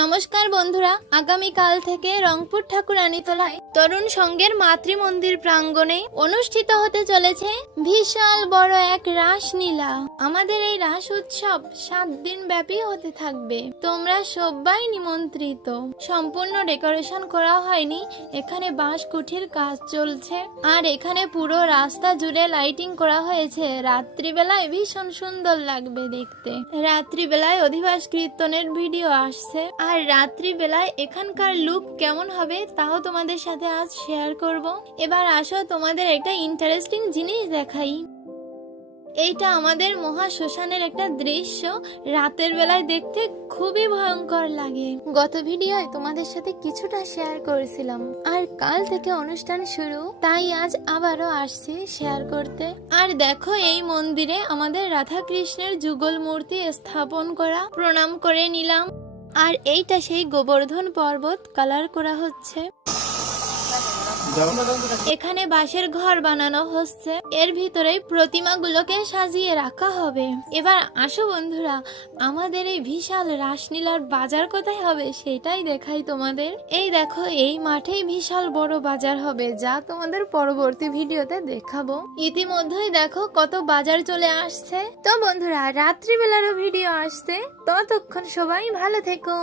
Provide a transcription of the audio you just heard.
নমস্কার বন্ধুরা, আগামীকাল থেকে রংপুর ঠাকুরানীতলায় তরুণ সংঘের মাতৃমন্দির প্রাঙ্গণে অনুষ্ঠিত হতে চলেছে বিশাল বড় এক রাসলীলা। আমাদের এই রাস উৎসব 7 দিন ব্যাপী হতে থাকবে। তোমরা সবাই নিমন্ত্রিত। সম্পূর্ণ ডেকোরেশন করা হয়নি, এখানে বাঁশ কুঠির কাজ চলছে আর এখানে পুরো রাস্তা জুড়ে লাইটিং করা হয়েছে। রাত্রিবেলায় ভীষণ সুন্দর লাগবে দেখতে। রাত্রিবেলায় অধিবাস কীর্তনের ভিডিও আসছে আর রাত্রিবেলায় এখানকার লুক কেমন হবে তাও তোমাদের সাথে আজ শেয়ার করব। এবার আসো তোমাদের একটা ইন্টারেস্টিং জিনিস দেখাই। এইটা আমাদের মহা শ্মশানের একটা দৃশ্য। রাতের বেলায় দেখতে খুবই ভয়ঙ্কর লাগে। গত ভিডিওয় তোমাদের সাথে কিছুটা শেয়ার করেছিলাম আর কাল থেকে অনুষ্ঠান শুরু, তাই আজ আবারও আসছি শেয়ার করতে। আর দেখো, এই মন্দিরে আমাদের রাধা কৃষ্ণের যুগল মূর্তি স্থাপন করা, প্রণাম করে নিলাম। আর এইটা সেই গোবর্ধন পর্বত কালার করা হচ্ছে। এখানে বাঁশের ঘর বানানো হচ্ছে, এর ভিতরেই প্রতিমাগুলোকে সাজিয়ে রাখা হবে। এবার আসো বন্ধুরা, আমাদের এই বিশাল রাসলীলার বাজার কোথায় হবে সেটাই দেখাই তোমাদের। এই দেখো, এই মাঠেই বিশাল বড় বাজার হবে, যা তোমাদের পরবর্তী ভিডিওতে দেখাবো। ইতিমধ্যেই দেখো কত বাজার চলে আসছে। তো বন্ধুরা, রাত্রিবেলারও ভিডিও আসছে, ততক্ষণ সবাই ভালো থেকো।